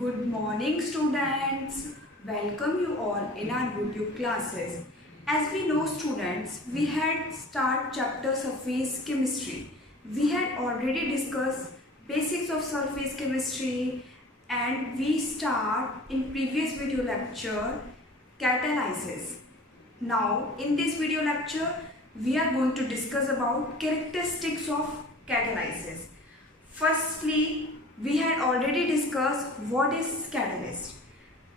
Good morning, students. Welcome you all in our YouTube classes. As we know, students, we had start chapter surface chemistry. We had already discussed basics of surface chemistry, and we start in previous video lecture catalysis. Now, in this video lecture, we are going to discuss about characteristics of catalysis. Firstly, we had already discussed what is catalyst.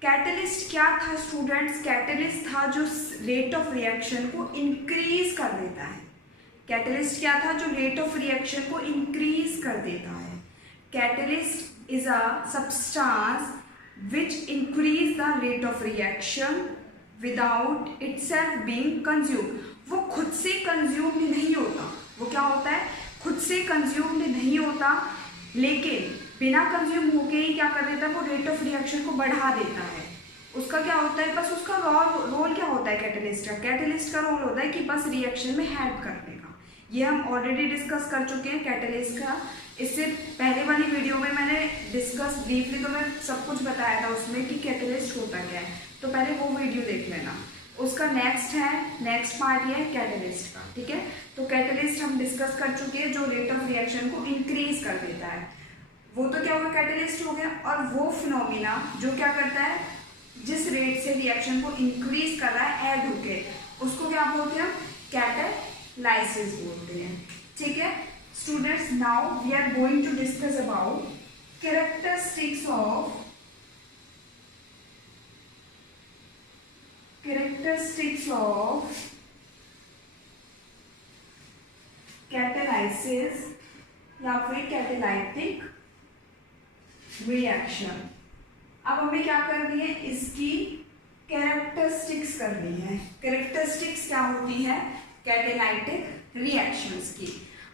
Catalyst क्या था students? Catalyst था जो rate of reaction को increase कर देता है. Catalyst क्या था? जो रेट ऑफ रिएक्शन को इंक्रीज कर देता है. Catalyst is a substance which increase the rate of reaction without itself being consumed. वो खुद से कंज्यूम्ड नहीं होता. वो क्या होता है? खुद से कंज्यूम्ड नहीं होता, लेकिन बिना कंज्यूम होके ही क्या कर देता है? वो रेट ऑफ रिएक्शन को बढ़ा देता है. उसका क्या होता है? बस उसका रोल क्या होता है कैटलिस्ट का? कैटलिस्ट का रोल होता है कि बस रिएक्शन में हेल्प करने का. ये हम ऑलरेडी डिस्कस कर चुके हैं कैटलिस्ट का. इससे पहले वाली वीडियो में मैंने डिस्कस ब्रीफली, तो मैं सब कुछ बताया था उसमें कि कैटलिस्ट होता क्या है. तो पहले वो वीडियो देख लेना. उसका नेक्स्ट पार्ट ये है कैटलिस्ट का. ठीक है, तो कैटलिस्ट हम डिस्कस कर चुके हैं जो रेट ऑफ रिएक्शन को इंक्रीज कर देता है. वो तो क्या होगा? कैटलिस्ट हो गया. और वो फिनोमिना जो क्या करता है, जिस रेट से रिएक्शन को इंक्रीज कर रहा है ऐड होके, उसको क्या बोलते हैं? कैटालाइसिस बोलते हैं. ठीक है students, now we are going to discuss about characteristics of catalysis या फिर कैटालाइटिक रिएक्शन. अब हमें क्या करनी है? इसकी कैरेक्टरिस्टिक्स करनी है. कैरेक्टरिस्टिक्स क्या होती है कैटालाइटिक रिएक्शंस की?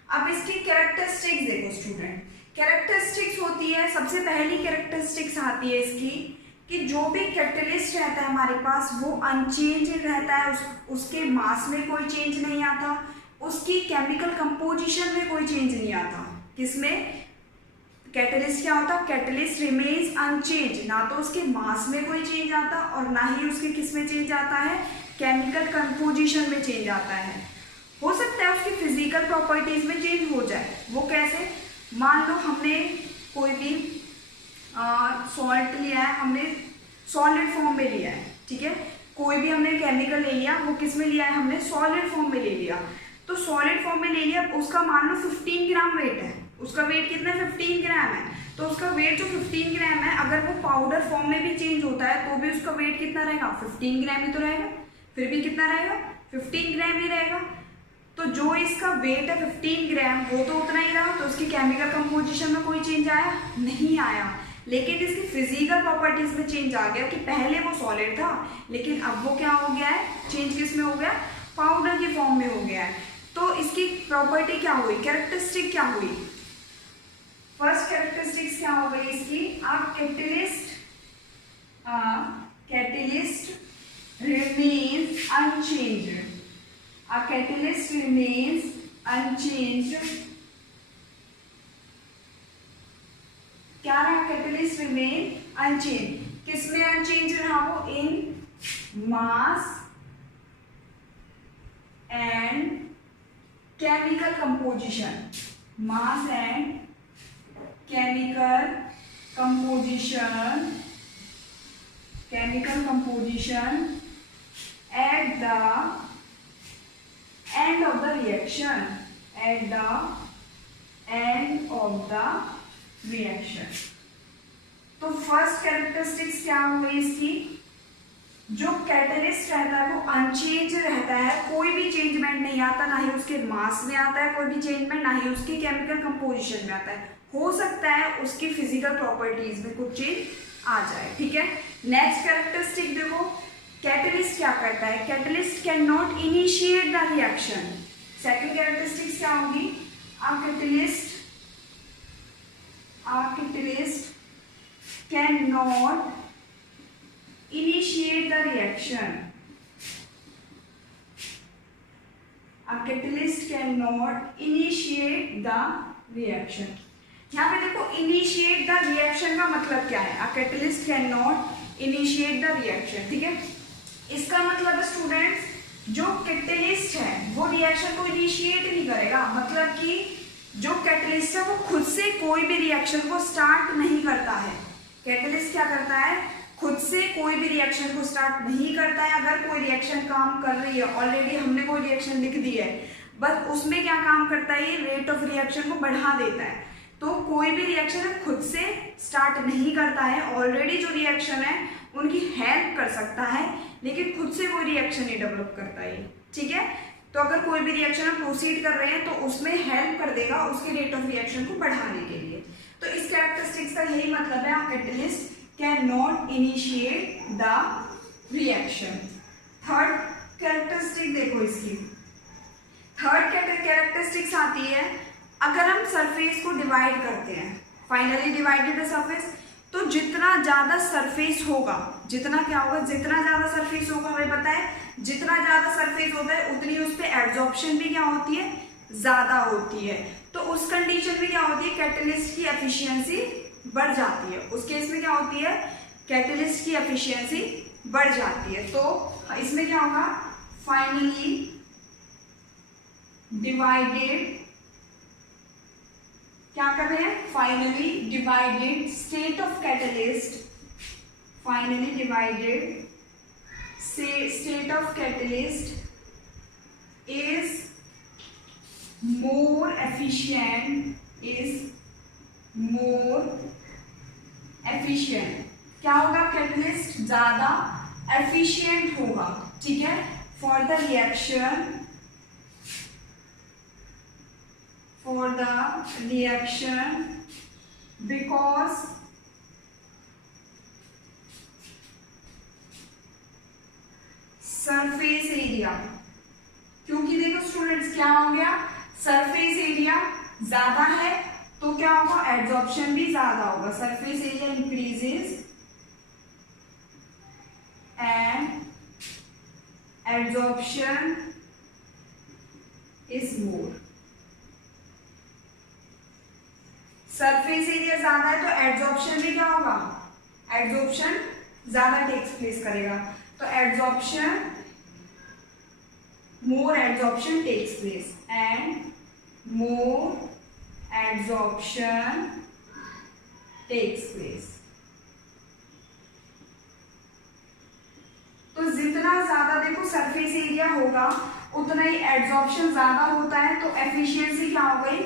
अब इसकी कैरेक्टरिस्टिक्स देखो स्टूडेंट. कैरेक्टरिस्टिक्स होती है, सबसे पहली कैरेक्टरिस्टिक्स आती है इसकी कि जो भी कैटलिस्ट रहता है हमारे पास वो अनचेंज रहता है. उसके मास में कोई चेंज नहीं आता, उसकी केमिकल कंपोजिशन में कोई चेंज नहीं आता. किसमें? कैटलिस्ट क्या होता है? Catalyst remains unchange. ना तो उसके मास में कोई चेंज आता और ना ही उसके किस में चेंज आता है? केमिकल कंपोजिशन में चेंज आता है. हो सकता है उसकी फिजिकल प्रॉपर्टीज में चेंज हो जाए. वो कैसे? मान लो हमने कोई भी सॉल्ट लिया है, हमने सॉलिड फॉर्म में लिया है. ठीक है, कोई भी हमने केमिकल ले लिया, वो किस में लिया है? हमने सॉलिड फॉर्म में ले लिया. तो सॉलिड फॉर्म में ले लिया, उसका मान लो 15 ग्राम वेट है. उसका वेट कितना है? 15 ग्राम है. तो उसका वेट जो 15 ग्राम है, अगर वो पाउडर फॉर्म में भी चेंज होता है तो भी उसका वेट कितना रहेगा? 15 ग्राम ही तो रहेगा. फिर भी कितना रहेगा? 15 ग्राम ही रहेगा. तो जो इसका वेट है 15 ग्राम, वो तो उतना ही रहा. तो उसकी केमिकल कंपोजिशन में कोई चेंज आया? नहीं आया. लेकिन इसकी फिजिकल प्रॉपर्टीज में चेंज आ गया कि पहले वो सॉलिड था, लेकिन अब वो क्या हो गया है? चेंज किस में हो गया? पाउडर की फॉर्म में हो गया है. तो इसकी प्रॉपर्टी क्या हुई? कैरेक्टरिस्टिक क्या हुई? फर्स्ट कैरेक्टरिस्टिक्स क्या हो गई इसकी? Catalyst remains unchanged. A catalyst remains unchanged. क्या रहा? Catalyst remain unchange. किसमें अनचेंज रहा वो? In mass and chemical composition. Mass and chemical composition at the end of the reaction. तो फर्स्ट कैरेक्टरिस्टिक्स क्या हो गई इसकी? जो कैटलिस्ट रहता है वो अनचेंज रहता है, कोई भी चेंजमेंट नहीं आता. ना ही उसके मास में आता है कोई भी चेंजमेंट, ना ही उसकी केमिकल कंपोजिशन में आता है. हो सकता है उसकी फिजिकल प्रॉपर्टीज में कुछ चेंज आ जाए. ठीक है, नेक्स्ट कैरेक्टरिस्टिक देखो. कैटलिस्ट क्या करता है? Catalyst can not initiate the reaction. Second characteristics क्या होगी? Catalyst can not initiate the reaction. A catalyst cannot initiate the reaction. यहाँ पे देखो इनिशिएट द रिएक्शन का मतलब क्या है, a catalyst can not initiate the reaction, ठीक है। इसका मतलब है स्टूडेंट्स, जो कैटलिस्ट है वो रिएक्शन को इनिशिएट नहीं करेगा, मतलब कि जो कैटलिस्ट है वो खुद से कोई भी रिएक्शन को स्टार्ट नहीं करता है। कैटलिस्ट क्या करता है, खुद से कोई भी रिएक्शन को स्टार्ट नहीं करता है। अगर कोई रिएक्शन काम कर रही है, ऑलरेडी हमने कोई रिएक्शन लिख दी है, बस उसमें क्या काम करता है, ये रेट ऑफ रिएक्शन को बढ़ा देता है। तो कोई भी रिएक्शन खुद से स्टार्ट नहीं करता है, ऑलरेडी जो रिएक्शन है उनकी हेल्प कर सकता है, लेकिन खुद से कोई रिएक्शन नहीं डेवलप करता है, ठीक है। तो अगर कोई भी रिएक्शन हम प्रोसीड कर रहे हैं तो उसमें हेल्प कर देगा उसके रेट ऑफ रिएक्शन को बढ़ाने के लिए। तो इस कैरेक्टरिस्टिक्स का यही मतलब है, catalyst can not initiate the reaction. Third characteristic देखो, इसकी थर्ड कैरेक्टरिस्टिक्स आती है, अगर हम सरफेस को डिवाइड करते हैं, फाइनली डिवाइडेड द सरफेस, तो जितना ज्यादा सरफेस होगा, जितना क्या होगा, जितना ज्यादा सरफेस होगा, हमें पता है जितना ज्यादा सरफेस होता है उतनी उस पर एब्जॉर्प्शन भी क्या होती है, ज्यादा होती है। तो उस कंडीशन में क्या होती है, कैटलिस्ट की एफिशिएंसी बढ़ जाती है। उस केस में क्या होती है, कैटलिस्ट की एफिशिएंसी बढ़ जाती है। तो इसमें क्या होगा, फाइनली डिवाइडेड, क्या कर रहे हैं, finally divided state of catalyst, finally divided state of catalyst is more efficient, क्या होगा, कैटलिस्ट ज्यादा एफिशिएंट होगा, ठीक है, for the reaction because surface area, क्योंकि देखो स्टूडेंट्स क्या हो गया, सरफेस एरिया ज्यादा है तो क्या होगा, एब्जॉर्प्शन भी ज्यादा होगा। Surface area increases and absorption is more. Surface area ज्यादा है तो एब्जॉर्प्शन भी क्या होगा, एब्जॉर्प्शन ज्यादा टेक्स प्लेस करेगा। तो absorption, more absorption takes place and more absorption takes place। तो जितना ज्यादा देखो सरफेस एरिया होगा उतना ही एब्जॉर्प्शन ज्यादा होता है, तो एफिशिएंसी क्या हो गई,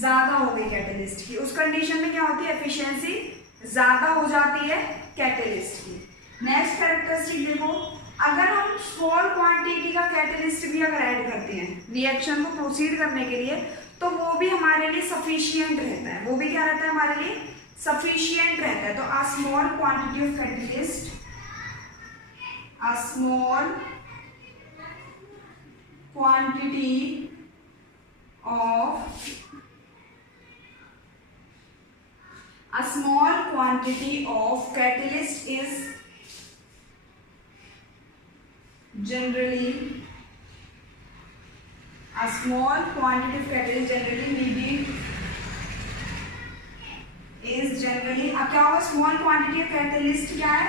ज्यादा हो गई कैटलिस्ट की। उस कंडीशन में क्या होती है, एफिशिएंसी ज्यादा हो जाती है कैटलिस्ट की। नेक्स्ट कैरेक्टरिस्टिक देखो, अगर हम स्मॉल क्वांटिटी का कैटलिस्ट भी अगर ऐड करते हैं रिएक्शन को प्रोसीड करने के लिए, तो वो भी हमारे लिए सफिशिएंट रहता है, वो भी क्या रहता है, हमारे लिए सफिशिएंट रहता है। तो a small quantity of catalyst, a small quantity of catalyst is generally, a small quantity of catalyst generally needed is generally, अब क्या होगा, स्मॉल क्वांटिटी ऑफ कैटलिस्ट क्या है,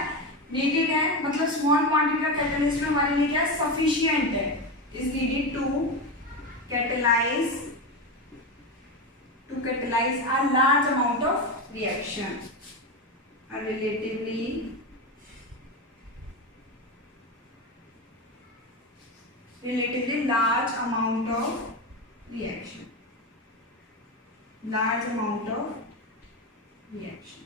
नीडेड है, मतलब स्मॉल क्वांटिटी ऑफ कैटलिस्ट में हमारे लिए क्या है, सफिशिएंट है, is needed to catalyze a large amount of reaction, a relatively large amount of reaction,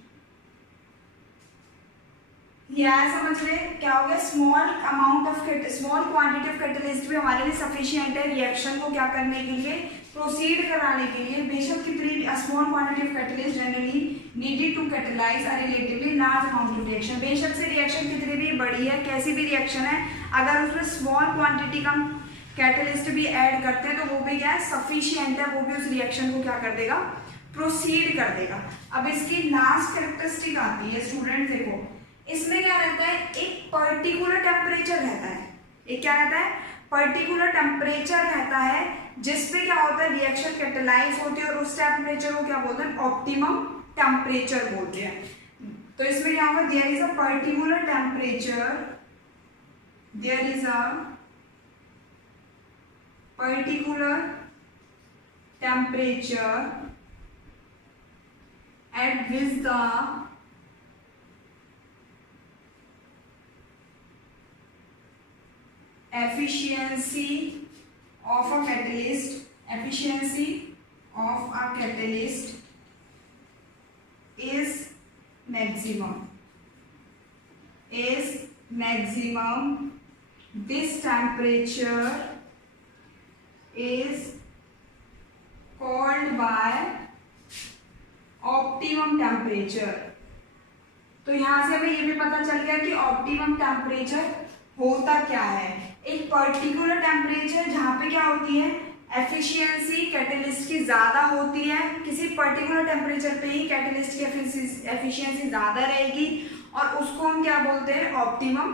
यहाँ समझ रहे क्या हो गया, स्मॉल क्वांटिटी ऑफ कैटलिस्ट भी हमारे लिए सफिशिएंट है रिएक्शन को क्या करने के लिए, प्रोसीड कराने के लिए। बेशक कितनी small quantity of catalyst generally needed to catalyze a relatively large amount of reaction. बेशक से रिएक्शन कितनी भी बड़ी है, कैसी भी रिएक्शन है, अगर उसमें स्मॉल क्वांटिटी का कैटलिस्ट भी ऐड करते हैं तो वो भी क्या है, सफिशिएंट है, वो भी उस रिएक्शन को क्या कर देगा, प्रोसीड कर देगा। अब इसकी लास्ट कैरेक्टरिस्टिक आती है स्टूडेंट, देखो इसमें क्या रहता है, एक पर्टिकुलर टेम्परेचर रहता है, एक क्या रहता है, पर्टिकुलर टेम्परेचर रहता है जिस पे क्या होता है, रिएक्शन कैटेलाइज होती है, और उस टेम्परेचर को क्या बोलते हैं, ऑप्टिमम टेम्परेचर बोलते हैं। तो इसमें क्या होगा, there is a particular temperature, there is a particular temperature at which the efficiency of a catalyst is maximum. This temperature is called by optimum temperature. तो यहां से हमें ये भी पता चल गया कि ऑप्टिमम टेम्परेचर होता क्या है, एक पर्टिकुलर टेम्परेचर जहां पे क्या होती है, एफिशिएंसी कैटलिस्ट की ज्यादा होती है, किसी पर्टिकुलर टेम्परेचर पे ही कैटलिस्ट की एफिशिएंसी ज्यादा रहेगी, और उसको हम क्या बोलते हैं, ऑप्टिमम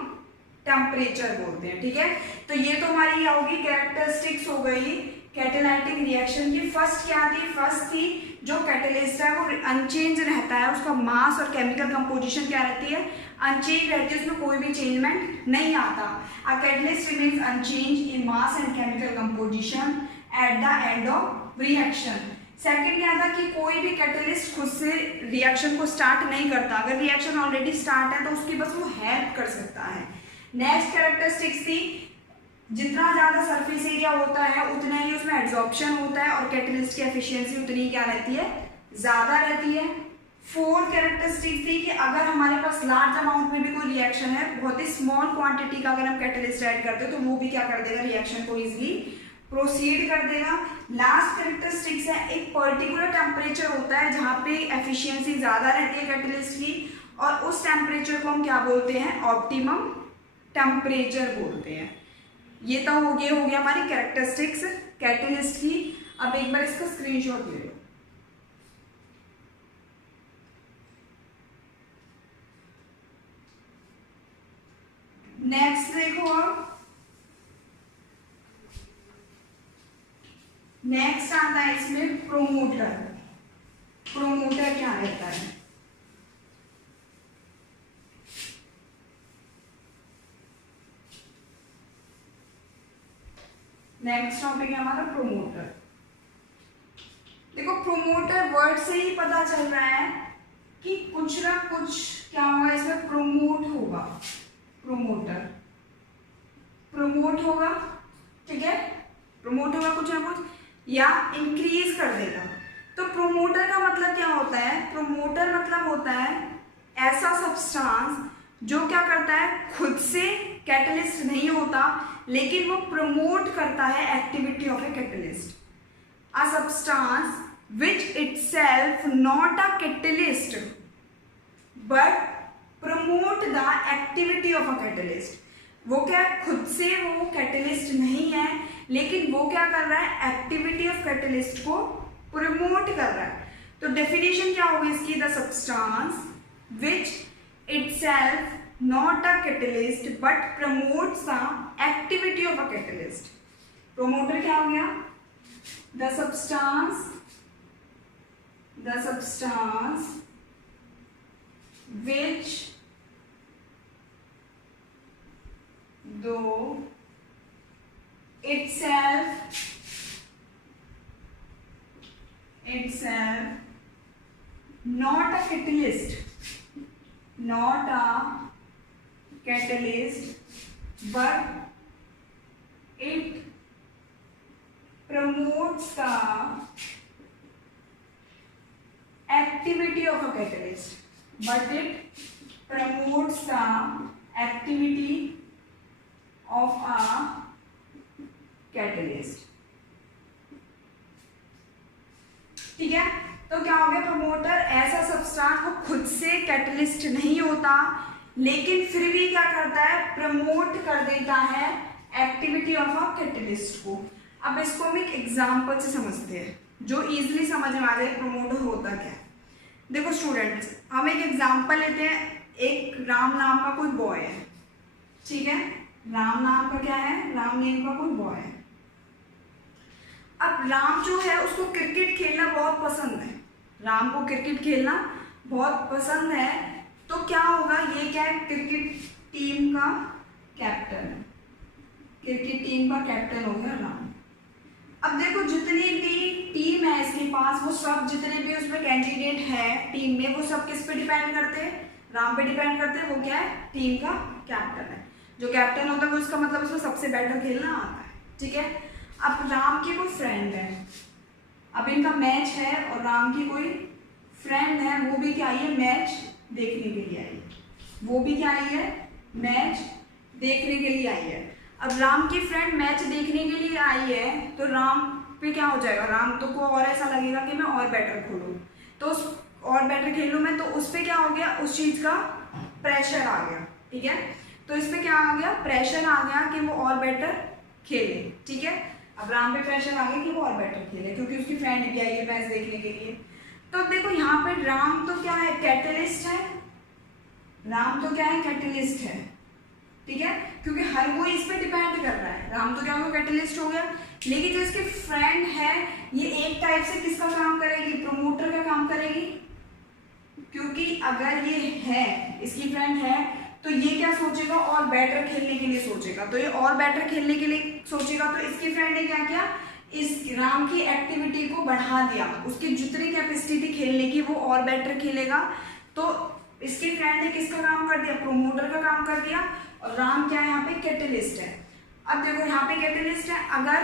टेम्परेचर बोलते हैं। ठीक है, तो ये तो हमारी क्या होगी, कैरेक्टरिस्टिक्स हो गई कैटालाइटिक रिएक्शन की। फर्स्ट क्या थी, फर्स्ट थी जो कैटलिस्ट है वो अनचेंज रहता है, उसका मास और केमिकल कंपोजिशन क्या रहती है, अनचेंज रहती है, उसमें कोई भी चेंजमेंट नहीं आता। A catalyst remains unchange in mass and chemical composition at the end of reaction. Second क्या था कि कोई भी कैटलिस्ट खुद से रिएक्शन को स्टार्ट नहीं करता, अगर रिएक्शन ऑलरेडी स्टार्ट है तो उसकी बस वो हेल्प कर सकता है। नेक्स्ट कैरेक्टरिस्टिक्स थी जितना ज्यादा सरफेस एरिया होता है उतना ही उसमें एब्जॉर्प्शन होता है, और कैटलिस्ट की एफिशिएंसी उतनी क्या रहती है, ज्यादा रहती है। फोर्थ कैरेक्टरिस्टिक थी कि अगर हमारे पास लार्ज अमाउंट में भी कोई रिएक्शन है, बहुत ही स्मॉल क्वांटिटी का अगर हम कैटलिस्ट ऐड करते हैं तो वो भी क्या कर देगा, रिएक्शन को इजिली प्रोसीड कर देगा। लास्ट कैरेक्टरिस्टिक्स है एक पर्टिकुलर टेम्परेचर होता है जहाँ पे एफिशिएंसी ज्यादा रहती है कैटलिस्ट की, और उस टेम्परेचर को हम क्या बोलते हैं, ऑप्टिमम टेम्परेचर बोलते हैं। ये तो हो गया हमारी कैरेक्टरिस्टिक्स कैटलिस्ट की। अब एक बार इसका स्क्रीनशॉट ले लो। नेक्स्ट देखो, अब नेक्स्ट आता है इसमें प्रोमोटर। प्रोमोटर क्या रहता है, नेक्स्ट टॉपिक है हमारा प्रोमोटर। देखो प्रोमोटर वर्ड से ही पता चल रहा है कि कुछ ना कुछ क्या होगा, इसमें प्रमोट होगा, प्रमोट होगा, ठीक है, प्रमोट होगा कुछ ना कुछ, या इंक्रीज कर देगा। तो प्रोमोटर का मतलब क्या होता है, प्रोमोटर मतलब होता है ऐसा सब्सटेंस जो क्या करता है, खुद से कैटलिस्ट नहीं होता लेकिन वो प्रमोट करता है activity of a catalyst. A substance which itself not a catalyst but promote the activity of a catalyst. वो क्या, खुद से वो कैटलिस्ट नहीं है लेकिन वो क्या कर रहा है, एक्टिविटी ऑफ कैटलिस्ट को प्रमोट कर रहा है। तो डेफिनेशन क्या होगी इसकी, the substance which itself not a catalyst but promotes the activity of a catalyst। promoter क्या हो गया, the substance which though itself not a catalyst but it promotes the activity of a catalyst, ठीक है। तो क्या हो गया, promoter ऐसा सब्सटेंस वो खुद से कैटलिस्ट नहीं होता लेकिन फिर भी क्या करता है, प्रमोट कर देता है एक्टिविटी ऑफ अ कैटलिस्ट को। अब इसको हम एक एग्जांपल से समझते हैं जो इजीली समझ में आ जाए प्रमोटर होता क्या है। देखो स्टूडेंट्स, हम एक एग्जांपल लेते हैं, एक राम नाम का कोई बॉय है, ठीक है, राम नाम का क्या है, राम नेम का कोई बॉय है। अब राम जो है उसको क्रिकेट खेलना बहुत पसंद है, राम को क्रिकेट खेलना बहुत पसंद है, तो क्या होगा, ये क्या है, क्रिकेट टीम का कैप्टन है, क्रिकेट टीम का कैप्टन हो गया राम। अब देखो जितनी भी टीम है इसके पास, वो सब जितने भी उसमें कैंडिडेट है टीम में, वो सब किस पे डिपेंड करते हैं, राम पे डिपेंड करते हैं। वो क्या है, टीम का कैप्टन है। जो कैप्टन होता है वो उसका मतलब उसको सबसे बेटर खेलना आता है, ठीक है। अब राम की कोई फ्रेंड है, अब इनका मैच है और राम की कोई फ्रेंड है, वो भी क्या आई है, मैच देखने के लिए आई है, वो भी क्या आई है, मैच देखने के लिए आई है। अब राम की फ्रेंड मैच देखने के लिए आई है, तो राम पे क्या हो जाएगा, राम तो को और ऐसा लगेगा कि मैं और बेटर खेलूँ, तो उस और बेटर खेलूँ मैं, तो उस पर क्या हो गया, उस चीज़ का प्रेशर आ गया, ठीक है। तो इस पर क्या आ गया, प्रेशर आ गया कि वो और बेटर खेले, ठीक है। अब राम पे प्रेशर आ गया कि वो और बेटर खेले, क्योंकि उसकी फ्रेंड भी आई है मैच देखने के लिए। तो देखो यहाँ पे राम तो क्या है, कैटलिस्ट है, राम तो क्या है, कैटलिस्ट है, ठीक है, क्योंकि हर कोई इस पे डिपेंड कर रहा है। राम तो क्या होगा, कैटलिस्ट हो गया। लेकिन जो इसकी फ्रेंड है, ये एक टाइप से किसका काम करेगी, प्रमोटर का काम करेगी, क्योंकि अगर ये है, इसकी फ्रेंड है, तो ये क्या सोचेगा, और बेटर खेलने के लिए सोचेगा। तो ये और बेटर खेलने के लिए सोचेगा, तो इसकी फ्रेंड ने क्या किया, इस राम की एक्टिविटी को बढ़ा दिया, उसकी जितनी कैपेसिटी थी खेलने की वो और बेटर खेलेगा। तो इसकी फ्रेंड ने किसका काम कर दिया, प्रोमोटर का काम कर दिया। और राम क्या है, यहाँ पे कैटलिस्ट है। अब देखो यहाँ पे कैटलिस्ट है, अगर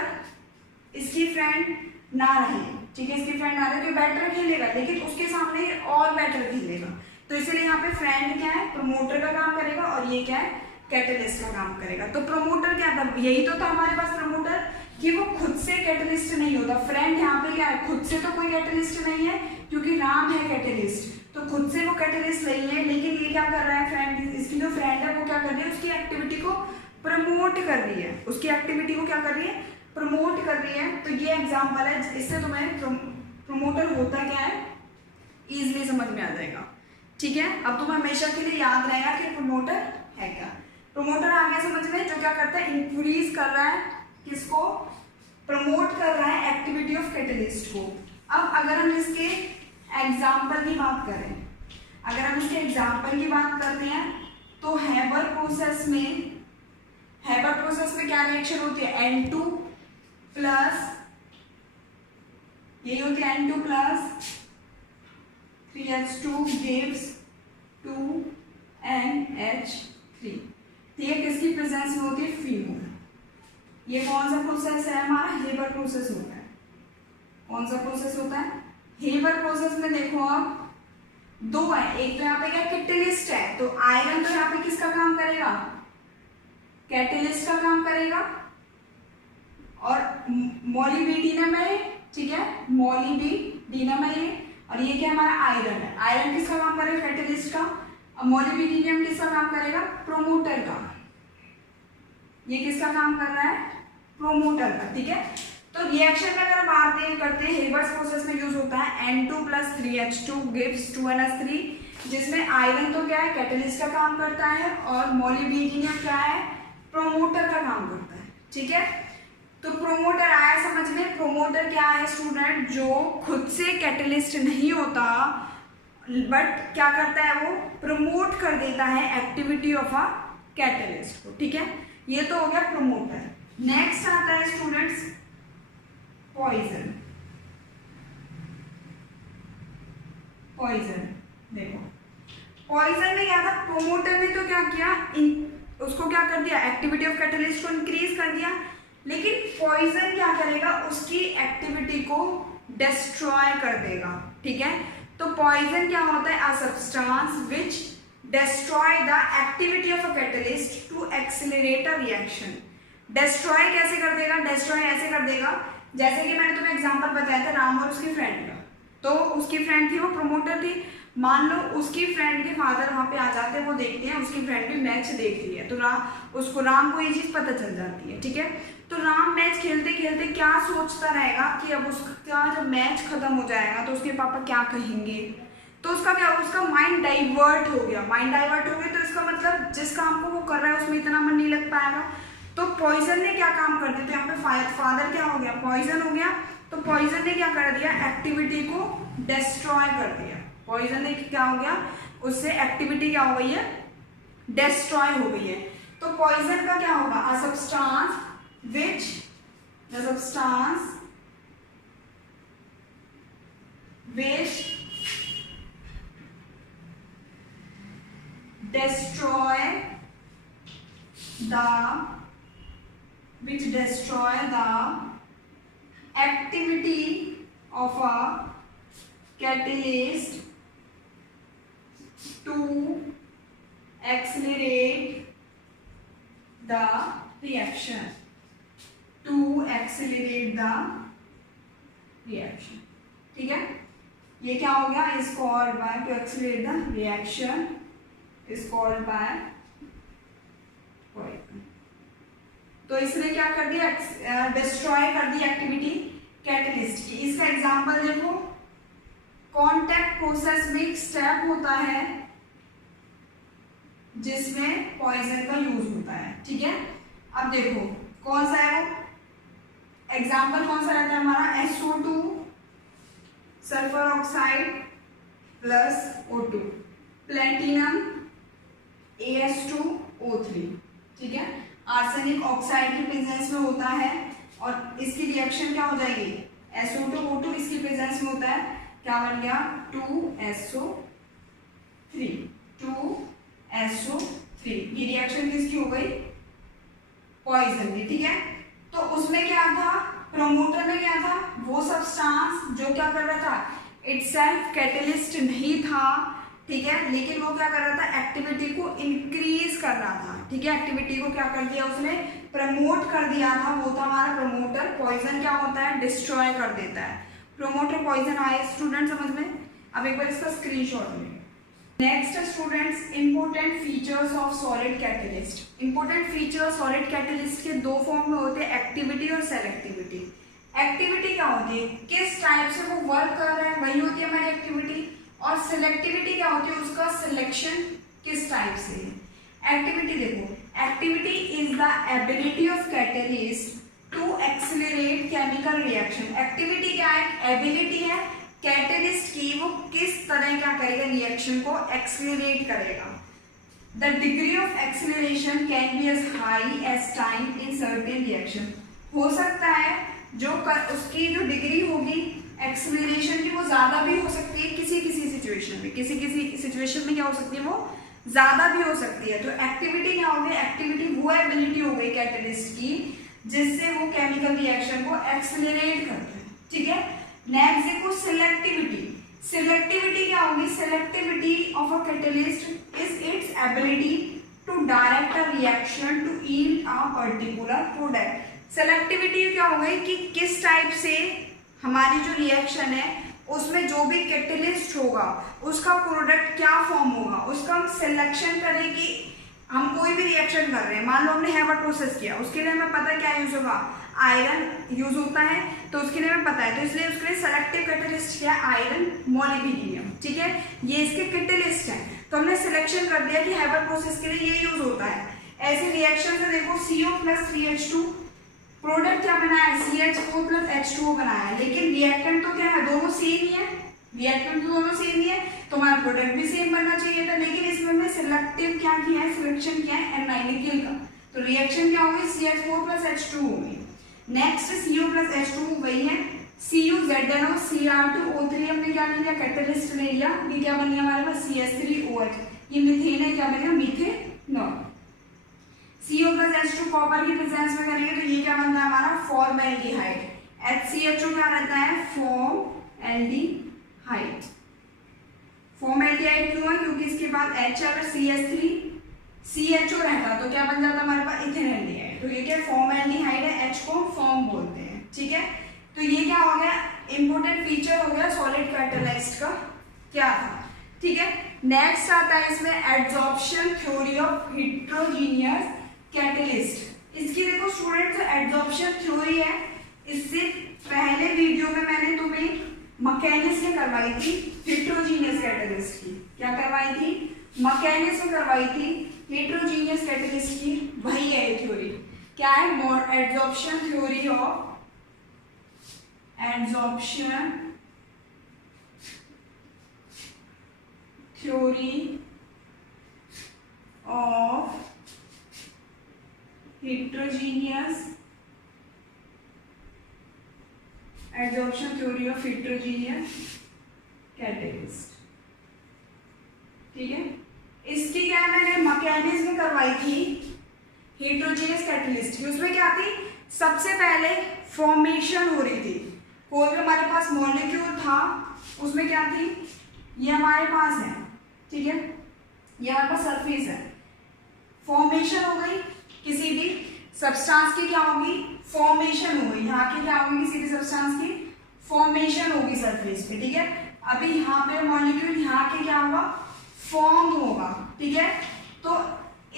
इसकी फ्रेंड ना रहे, ठीक है, इसकी फ्रेंड ना रहे तो बेटर खेलेगा, लेकिन उसके सामने और बेटर खेलेगा। तो इसलिए यहाँ पे फ्रेंड क्या है, प्रमोटर का काम करेगा, और ये क्या है, कैटलिस्ट का काम करेगा। तो प्रमोटर क्या था, यही तो था हमारे पास प्रमोटर, कि वो खुद से कैटलिस्ट नहीं होता। फ्रेंड यहाँ पे क्या है, खुद से तो कोई कैटलिस्ट नहीं है, क्योंकि राम है कैटलिस्ट, तो खुद से वो कैटलिस्ट नहीं है। लेकिन ये क्या कर रहा है, फ्रेंड, इसकी जो फ्रेंड है वो क्या कर रही है, उसकी एक्टिविटी को प्रमोट कर रही है, उसकी एक्टिविटी को क्या कर रही है, प्रमोट कर रही है। तो ये एग्जाम्पल है, इससे तुम्हें प्रमोटर होता क्या है इजिली समझ में आ जाएगा, ठीक है। अब तुम्हें हमेशा के लिए याद रहेगा कि प्रमोटर है क्या। प्रमोटर आ गया समझ में, जो क्या करता है, इंक्रीज कर रहा है, किसको, प्रमोट कर रहा है एक्टिविटी ऑफ कैटलिस्ट को। अब अगर हम इसके एग्जाम्पल की बात करें, अगर हम इसके एग्जाम्पल की बात करते हैं, तो हेबर प्रोसेस में क्या रिएक्शन होती है, N2 प्लस, यही होती है N2 plus 3H2 gives 2NH3, ठीक है, किसकी प्रेजेंस में होती है, फीनोल। ये कौन सा प्रोसेस है, हमारा हेबर प्रोसेस होता है। कौन सा प्रोसेस होता है, हेबर प्रोसेस में देखो आप दो है, एक तो यहाँ पे क्या कैटलिस्ट है, तो आयरन तो यहाँ पे किसका काम करेगा, कैटलिस्ट का काम करेगा, और मोलिब्डेनम है, ठीक है, मोलिब्डेनम है ये, और ये क्या हमारा आयरन है। आयरन किसका काम करेगा, कैटलिस्ट का, और मोलिब्डेनम किसका काम करेगा, प्रोमोटर का। ये किसका काम कर रहा है, प्रोमोटर का, ठीक है। तो रिएक्शन में अगर बात करते हैं, हेबर्स प्रोसेस में यूज होता है N2 plus 3H2 gives 2NH3, जिसमें आयरन तो क्या है, कैटलिस्ट का काम करता है, और मोलिब्डेनम क्या है, प्रोमोटर का काम करता है, ठीक है। तो प्रोमोटर आया समझ में। प्रोमोटर क्या है स्टूडेंट, जो खुद से कैटलिस्ट नहीं होता, बट क्या करता है, वो प्रमोट कर देता है एक्टिविटी ऑफ अ कैटलिस्ट को, ठीक है। ये तो हो गया प्रोमोटर। नेक्स्ट आता है स्टूडेंट्स पॉइजन। पॉइजन देखो, पॉइजन में क्या था, प्रोमोटर ने तो क्या किया, उसको क्या कर दिया, एक्टिविटी ऑफ कैटलिस्ट को इंक्रीज कर दिया, लेकिन पॉइजन क्या करेगा, उसकी एक्टिविटी को डिस्ट्रॉय कर देगा, ठीक है। तो पॉइजन क्या होता है, a substance which destroy the activity of a catalyst to accelerate a reaction. Destroy कैसे कर देगा, डिस्ट्रॉय ऐसे कर देगा, जैसे कि मैंने तुम्हें एग्जांपल बताया था राम और उसकी फ्रेंड का। तो उसकी फ्रेंड थी, वो प्रमोटर थी, मान लो उसकी फ्रेंड के फादर वहां पे आ जाते हैं, वो देखते हैं उसकी फ्रेंड भी मैच देख रही है, तो राम को ये चीज पता चल जाती है, ठीक है। तो राम मैच खेलते खेलते क्या सोचता रहेगा कि अब उसका जब मैच खत्म हो जाएगा तो उसके पापा क्या कहेंगे, तो उसका क्या, उसका माइंड डाइवर्ट हो गया। माइंड डाइवर्ट हो गया तो इसका मतलब मतलब जिस काम को वो कर रहा है उसमें इतना मन नहीं लग पाएगा। तो पॉइजन ने क्या काम कर दिया, तो यहाँ पे फादर क्या हो गया, पॉइजन हो गया। तो पॉइजन ने क्या कर दिया, एक्टिविटी को डिस्ट्रॉय कर दिया। पॉइजन ने क्या हो गया, उससे एक्टिविटी क्या हो गई है, डिस्ट्रॉय हो गई है। तो पॉइजन का क्या होगा, a substance which the substance which destroy the activity of a catalyst to accelerate the reaction, ठीक है। ये क्या हो गया, is called by to accelerate the reaction is called by poison। तो इसने क्या कर दिया, डिस्ट्रॉय कर दी एक्टिविटी कैटलिस्ट की। इसका एग्जांपल देखो, कॉन्टैक्ट प्रोसेस में एक स्टेप होता है जिसमें पॉइजन का यूज होता है, ठीक है। अब देखो कौन सा है वो एग्जांपल, कौन सा रहता है हमारा, SO2 sulphur oxide plus O2 platinum AS2O3, ठीक है। आर्सेनिक ऑक्साइड की प्रेजेंस में होता है और इसकी रिएक्शन क्या हो जाएगी, SO2O2 इसकी प्रेजेंस में होता है, क्या बन गया 2SO3। ये रिएक्शन किसकी हो गई, पॉइजन की, ठीक है। तो उसमें क्या था, प्रोमोटर में क्या था, वो सब्सटेंस जो क्या कर रहा था, इटसेल्फ कैटलिस्ट नहीं था, ठीक है, लेकिन वो क्या कर रहा था, एक्टिविटी को इंक्रीज कर रहा था, ठीक है। एक्टिविटी को क्या कर दिया उसने, प्रमोट कर दिया था, वो था हमारा प्रमोटर। पॉइजन क्या होता है, डिस्ट्रॉय कर देता है। प्रमोटर पॉइजन आए स्टूडेंट समझ में। अब एक बार इसका स्क्रीनशॉट लें। Next students, important features of solid catalyst. Important features solid catalyst के दो फॉर्म में होते हैं, एक्टिविटी और सेलेक्टिविटी। एक्टिविटी क्या होती है, किस टाइप से वो वर्क कर रहा है वही होती है हमारी एक्टिविटी, और सिलेक्टिविटी क्या होती है, उसका सिलेक्शन किस टाइप से है। एक्टिविटी देखो, activity is the ability of catalyst to accelerate chemical reaction. Activity क्या है, एबिलिटी है कैटलिस्ट की, वो किस तरह क्या करेगा, रिएक्शन को एक्सेलरेट करेगा। The degree of acceleration can be as high as time in certain reaction. हो सकता है जो उसकी जो डिग्री होगी एक्सेलरेशन की वो ज्यादा भी हो सकती है किसी किसी सिचुएशन में, किसी किसी सिचुएशन में क्या हो सकती है, वो ज्यादा भी हो सकती है। तो एक्टिविटी क्या होगी, एक्टिविटी वो एबिलिटी हो गई कैटलिस्ट की जिससे वो केमिकल रिएक्शन को एक्सेलरेट करते हैं, ठीक है। नेक्स्ट देखो सिलेक्टिविटी। सिलेक्टिविटी क्या होगी, selectivity of a catalyst is its ability to direct a reaction to yield a particular product. Selectivity क्या हो गई कि किस टाइप से हमारी जो रिएक्शन है उसमें जो भी कैटलिस्ट होगा उसका प्रोडक्ट क्या फॉर्म होगा, उसका हम सिलेक्शन करें कि हम कोई भी रिएक्शन कर रहे हैं। मान लो हमने हेवर प्रोसेस किया, उसके लिए हमें पता है क्या यूज होगा, आयरन यूज होता है, तो उसके लिए हमें पता है, तो इसलिए उसके लिए सेलेक्टिव कैटलिस्ट क्या है, आयरन मोलिब्डेनम, ठीक है। ये इसके कैटलिस्ट हैं, तो हमने सिलेक्शन कर दिया कि हेवर प्रोसेस के लिए ये यूज होता है। ऐसे रिएक्शन से देखो CO प्लस 3H2 प्रोडक्ट क्या बनाया है, CH4 प्लस H2O बनाया है, लेकिन रिएक्टेंट तो क्या है, दोनों सेम ही है, रिएक्टेंट तो दोनों सेम ही है, तो हमारा प्रोडक्ट भी सेम बनना चाहिए था, लेकिन इसमें हमने सिलेक्टिव क्या किया है, सिलेक्शन किया है एनाइनिल का, तो रिएक्शन क्या होगी, CH4 प्लस H2 होगी। नेक्स्ट CO प्लस H2 वही है, CuZnO Cr2O3 हमने क्या ले लिया, कैटलिस्ट ले लिया, ये क्या बन गया हमारे पास CH3OH, ये मीथेन है, क्या बनेगा methanol. CO plus H2 copper की प्रेजेंस में करेंगे तो ये क्या बनता है हमारा फॉर्मल्डिहाइड। HCHO क्या रहता है, फॉर्मल्डिहाइड। फॉर्मल्डिहाइड क्यों है, क्योंकि इसके बाद H अगर CH3CHO रहता तो क्या बन जाता हमारे पास इथेनॉल्डिहाइड, तो ये क्या फॉर्मल्डिहाइड है, H को फॉर्म बोलते हैं, ठीक है। तो ये क्या हो गया, इंपोर्टेंट फीचर हो गया सॉलिड कैटलिस्ट का क्या था, ठीक है। नेक्स्ट आता है इसमें adsorption theory of heterogeneous catalyst. इसकी देखो स्टूडेंट्स एड्सॉर्प्शन थ्योरी है, इससे पहले वीडियो में मैंने तुम्हें मैकेनिज्म करवाई थी हेटेरोजीनियस कैटलिस्ट की, क्या करवाई थी, मैकेनिज्म करवाई थी हेट्रोजीनियस कैटलिस्ट की, वही है थ्योरी। क्या है? Adsorption theory of adsorption theory of heterogeneous adsorption theory of heterogeneous catalyst। ठीक है, इसकी क्या मैंने मैकेनिज्म करवाई थी हेट्रोजीनियस कैटलिस्ट की। उसमें क्या थी? सबसे पहले फॉर्मेशन हो रही थी, कोई भी हमारे पास मॉलिक्यूल था उसमें क्या थी, ये हमारे पास है, ठीक है, ये हमारे पास सरफेस है, फॉर्मेशन हो गई किसी भी सब्सटेंस की, क्या होगी? फॉर्मेशन हो गई। यहाँ की क्या होगी? किसी भी सब्सटेंस की फॉर्मेशन होगी सरफेस पे, ठीक है। अभी यहाँ पे मॉलिक्यूल यहाँ के क्या होगा? फॉर्म होगा, ठीक है। तो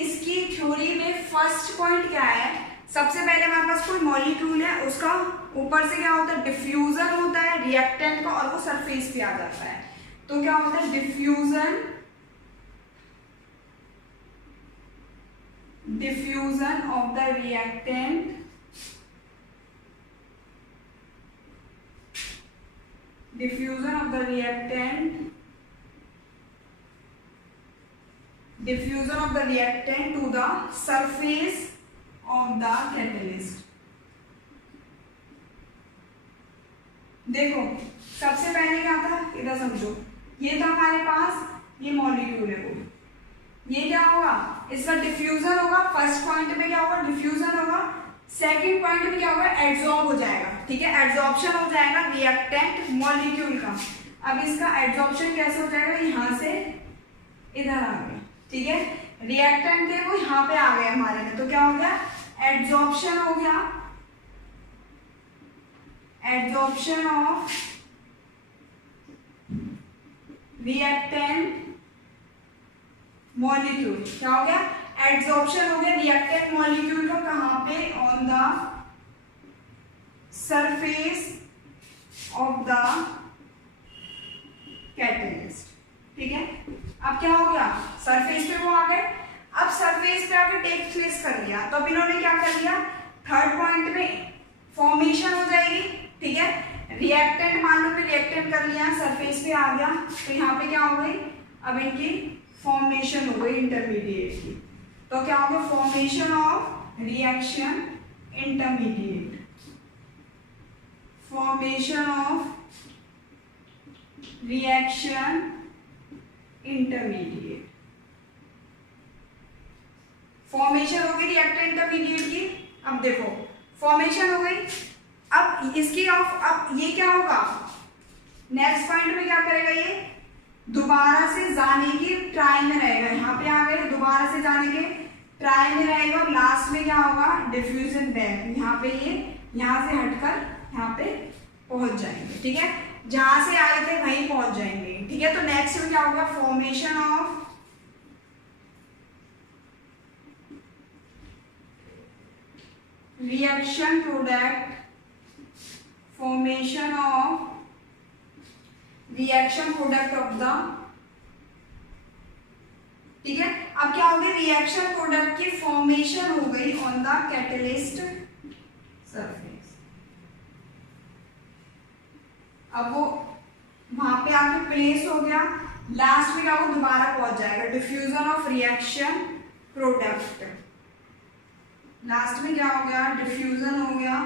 इसकी थ्योरी में फर्स्ट पॉइंट क्या है? सबसे पहले हमारे पास कोई मॉलिक्यूल है, उसका ऊपर से क्या होता है? डिफ्यूजन होता है रिएक्टेंट का, और वो सरफेस पे आ जाता है। तो क्या होता है? diffusion of the reactant to the surface of the catalyst। देखो सबसे पहले क्या था, इधर समझो, ये था हमारे पास, ये मॉलिक्यूल है कोई, ये क्या होगा? इसका डिफ्यूजन होगा। फर्स्ट पॉइंट में क्या होगा? डिफ्यूजन होगा। सेकंड पॉइंट में क्या होगा? एड्सॉर्ब हो जाएगा, ठीक है, एड्सॉर्प्शन हो जाएगा रिएक्टेंट मॉलिक्यूल का। अब इसका एड्सॉर्प्शन कैसे हो जाएगा? यहाँ से इधर आ गया, ठीक है, रिएक्टेंट थे वो यहाँ पे आ गए हमारे में, तो क्या हो गया? एड्सॉर्प्शन हो गया, एड्सॉर्प्शन ऑफ रिएक्टेंट मॉलिक्यूल। क्या हो गया? एड्सॉर्प्शन हो गया रिएक्टेंट मॉलिक्यूल का, कहां पे? On the surface of the catalyst, ठीक है। अब क्या हो गया? सरफेस पे वो आ गए। अब सरफेस पे आके टेक प्लेस कर लिया, तो अब इन्होंने क्या कर लिया? थर्ड पॉइंट में फॉर्मेशन हो जाएगी, ठीक है, रिएक्टेंट मान लो कि रिएक्टेंट कर लिया, सरफेस पे आ गया, तो यहाँ पे क्या हो गई? अब इनकी फॉर्मेशन हो गई इंटरमीडिएट की। तो क्या हो गया? Formation of reaction intermediate, formation of reaction intermediate, formation हो गई रिएक्टेंट इंटरमीडिएट की। अब देखो फॉर्मेशन हो गई, अब इसकी अब ये क्या होगा? नेक्स्ट पॉइंट में क्या करेगा? ये दोबारा से जाने की ट्राई में रहेगा, यहाँ पे आ गए, दोबारा से जाने के ट्राई में रहेगा, और लास्ट में क्या होगा? डिफ्यूजन बैक, यहाँ पे ये यहाँ से हटकर यहाँ पे पहुंच जाएंगे, ठीक है, जहां से आए थे वहीं पहुंच जाएंगे, ठीक है। तो नेक्स्ट में क्या होगा? Formation of reaction product, formation of reaction product of the, ठीक है। अब क्या हो गया? रिएक्शन प्रोडक्ट की फॉर्मेशन हो गई ऑन द कैटलिस्ट सरफेस। अब वो वहां पे आके प्लेस हो गया, लास्ट में क्या होगा? दोबारा पहुंच जाएगा, diffusion of reaction product. Last में क्या हो गया? डिफ्यूजन हो गया,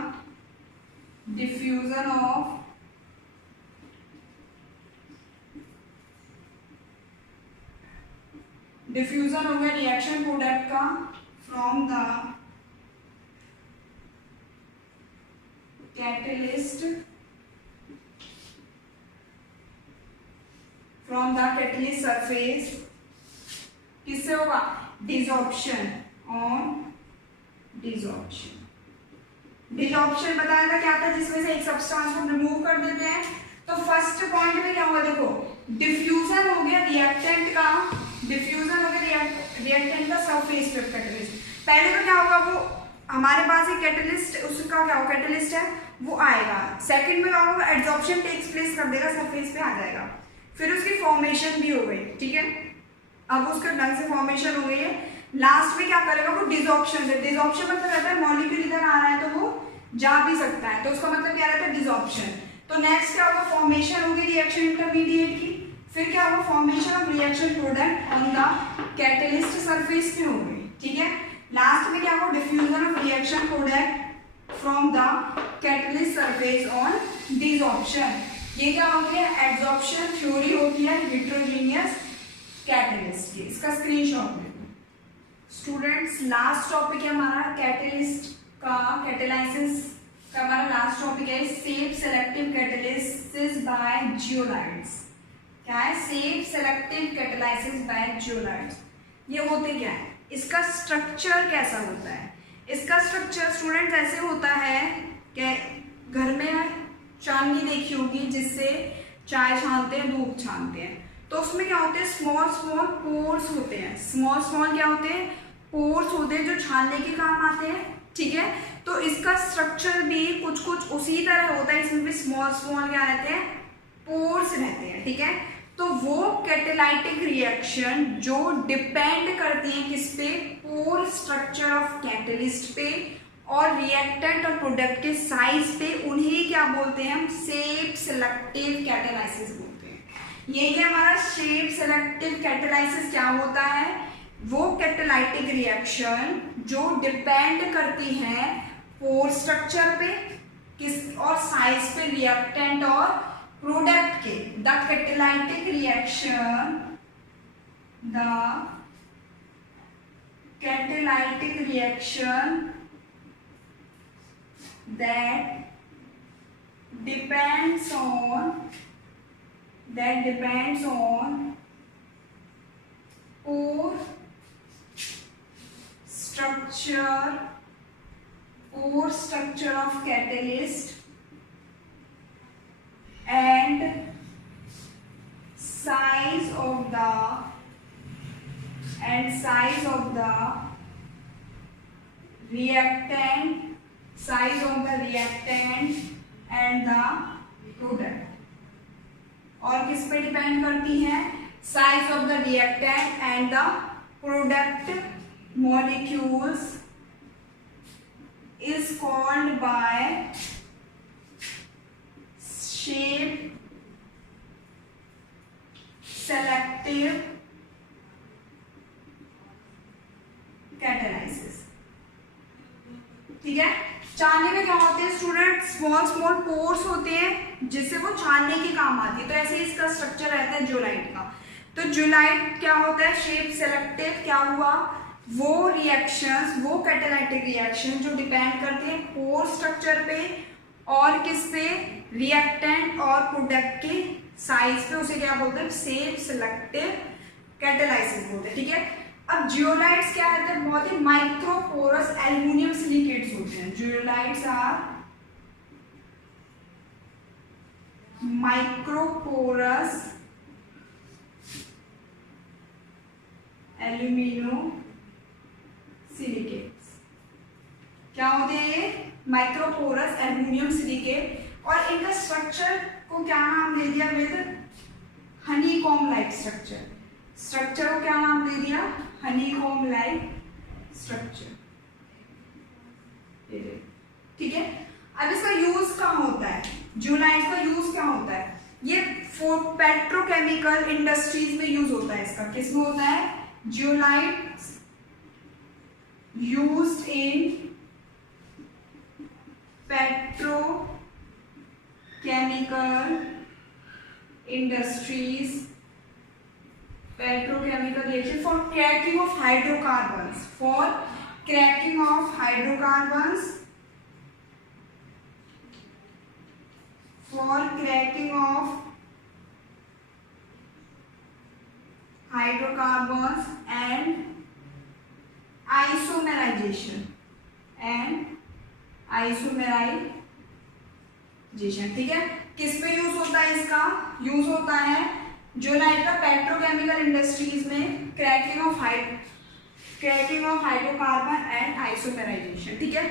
डिफ्यूजन ऑफ डिफ्यूजन हो गया रिएक्शन प्रोडक्ट का from the catalyst, from the catalyst surface. किससे होगा? Desorption, on desorption. डिसॉर्प्शन बताया था क्या था? जिसमें से एक सब्सटेंस को रिमूव कर देते हैं। तो फर्स्ट पॉइंट में क्या हुआ? देखो डिफ्यूजन हो गया रिएक्टेंट का, डिफ्यूजन हो गया रिएक्टेंट का सरफेस पे कैटलिस्ट। पहले तो क्या होगा? वो हमारे पास एक कैटलिस्ट, उसका क्या होगा? कैटलिस्ट है वो आएगा। सेकंड में क्या होगा? एडसॉर्प्शन टेक्स प्लेस कर देगा, सरफेस पे आ जाएगा, फिर उसकी फॉर्मेशन भी हो गई, ठीक है। अब उसका ढंग से फॉर्मेशन हो गई है। लास्ट में क्या करेगा वो डिसऑर्प्शन से, डिसऑर्प्शन मतलब रहता है मॉलिक्यूल इधर आ रहा है तो वो जा भी सकता है, तो उसका मतलब क्या रहता है डिसऑर्प्शन। तो नेक्स्ट क्या होगा फॉर्मेशन होगी रिएक्शन इंटरमीडिएट की, फिर क्या होगा formation of reaction product on the catalyst surface पे होगी, ठीक है। लास्ट में क्या होगा diffusion of reaction product from the catalyst surface on desorption. ये क्या हो गया एड्सॉर्प्शन थ्योरी होती है हेटेरोजेनियस कैटलिस्ट की, इसका स्क्रीनशॉट ले लो स्टूडेंट्स। लास्ट टॉपिक है हमारा कैटलिस्ट का, कैटेलाइसिस का हमारा लास्ट टॉपिक है shape selective catalysis by zeolites. क्या है shape selective catalysis by zeolites. ये होते क्या है, इसका स्ट्रक्चर कैसा होता है। इसका स्ट्रक्चर स्टूडेंट्स ऐसे होता है कि घर में चांदनी देखी होगी जिससे चाय छानते हैं दूध छानते हैं, तो उसमें क्या होते हैं स्मॉल स्मॉल पोर्स होते हैं, स्मॉल स्मॉल क्या होते हैं पोर्स होते हैं जो छानने के काम आते हैं, ठीक है। तो इसका स्ट्रक्चर भी कुछ कुछ उसी तरह होता है, इसमें भी स्मॉल स्मॉल क्या रहते हैं पोर्स रहते हैं, ठीक है। तो वो कैटेलाइटिक रिएक्शन जो डिपेंड करती है किस पे पोर स्ट्रक्चर ऑफ कैटलिस्ट पे और रिएक्टेंट और प्रोडक्ट के साइज पे, उन्हें क्या बोलते हैं हम सेफ सेलेक्टिव कैटेलाइसिस बोलते हैं। यही हमारा शेप सेलेक्टिव कैटेलाइसिस क्या होता है, वो कैटेलाइटिक रिएक्शन जो डिपेंड करती है पोर स्ट्रक्चर पे किस और साइज पे रिएक्टेंट और प्रोडक्ट के। The catalytic reaction, the catalytic reaction that depends on pore structure of catalyst and size of the reactant, size of the reactant and the product। और किस पे डिपेंड करती है size of the reactant and the product molecules is called by shape selective catalysis, ठीक है। छानने में क्या होते हैं स्टूडेंट स्मॉल स्मॉल पोर्स होते हैं जिससे वो छानने के काम आती है, तो ऐसे ही इसका स्ट्रक्चर रहता है जियोलाइट का। तो जियोलाइट क्या होता है शेप सेलेक्टिव, क्या हुआ वो रिएक्शंस, वो कैटेलाइटिक रिएक्शन जो डिपेंड करते हैं पोर स्ट्रक्चर पे और किस पे रिएक्टेंट और प्रोडक्ट के साइज पे, उसे क्या बोलते हैं सेफ सेलेक्टिव कैटेलाइसिस बोलते हैं, ठीक है। अब जियोलाइट्स क्या रहते हैं बहुत ही माइक्रोपोरस एल्युमिनियम सिलिकेट्स होते हैं। Zeolites are microporous aluminosilicates, क्या होते हैं ये माइक्रोपोरस एल्यूमिनियम सिलिकेट। और इनका स्ट्रक्चर को क्या नाम दे दिया with honeycomb like structure, structure को क्या नाम दे दिया हनीकॉम लाइक स्ट्रक्चर, ठीक है। अब इसका यूज कहाँ होता है, जियोलाइट का यूज क्या होता है, ये पेट्रोकेमिकल इंडस्ट्रीज में यूज होता है। इसका किस में होता है zeolite used in petrochemical industries, petrochemical reaction for cracking of hydrocarbons, for cracking of hydrocarbons, for cracking of hydrocarbons and isomerization, ठीक है। किस पे यूज होता है इसका, यूज होता है जियोलाइट का पेट्रोकेमिकल इंडस्ट्रीज में cracking of hydrocarbon and isomerisation, ठीक है।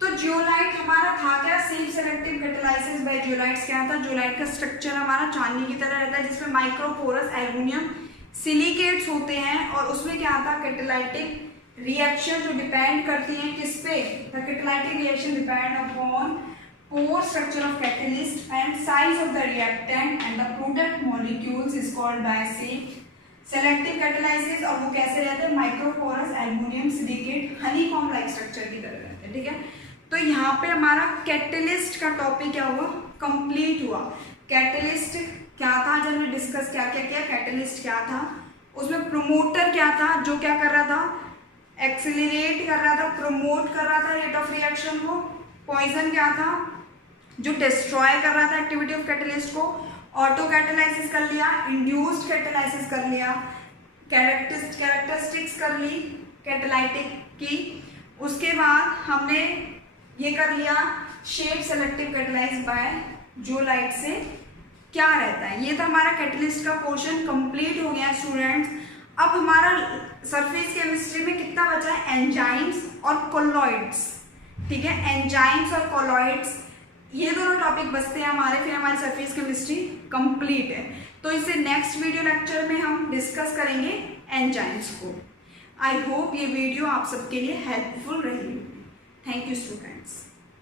तो जियोलाइट हमारा था क्या shape selective catalysis by zeolites क्या था, जियोलाइट का स्ट्रक्चर हमारा चांदी की तरह रहता है जिसमें माइक्रोपोरस एल्युमिनियम सिलिकेट्स होते हैं और उसमें क्या आता है कैटालाइटिक रिएक्शन जो डिपेंड करती हैं किस पे, the catalytic reaction depend upon pore structure of catalyst and size of the reactant and the product molecules is called by say selective catalysis। और वो कैसे रहते हैं, microporous aluminium silicate honeycomb like structure की तरह रहते हैं, ठीक है। तो यहाँ पे हमारा कैटलिस्ट का टॉपिक क्या हुआ, कंप्लीट हुआ। कैटलिस्ट क्या था, जब हमने डिस्कस क्या क्या किया, कैटलिस्ट क्या था, उसमें प्रोमोटर क्या था, जो क्या कर रहा था, एक्सेलरेट कर रहा था, प्रमोट कर रहा था रेट ऑफ रिएक्शन को। पॉइजन क्या था, जो डिस्ट्रॉय कर रहा था एक्टिविटी ऑफ कैटलिस्ट को। ऑटो कैटालाइसिस कर लिया, इंड्यूस्ड कैटालाइसिस कर लिया, कैरेक्टरिस्टिक्स कर ली कैटालाइटिक की। उसके बाद हमने ये कर लिया शेप सेलेक्टिव कैटालाइज बाय जोलाइट से क्या रहता है। ये तो हमारा कैटलिस्ट का पोर्शन कंप्लीट हो गया स्टूडेंट्स। अब हमारा सरफेस केमिस्ट्री में कितना बचा है, एंजाइम्स और कोलॉइड्स, ठीक है। एंजाइम्स और कोलॉइड्स ये दोनों टॉपिक बचते हैं हमारे, फिर हमारी सरफेस केमिस्ट्री कंप्लीट है। तो इसे नेक्स्ट वीडियो लेक्चर में हम डिस्कस करेंगे एंजाइम्स को। आई होप ये वीडियो आप सबके लिए हेल्पफुल रही। Thank you students.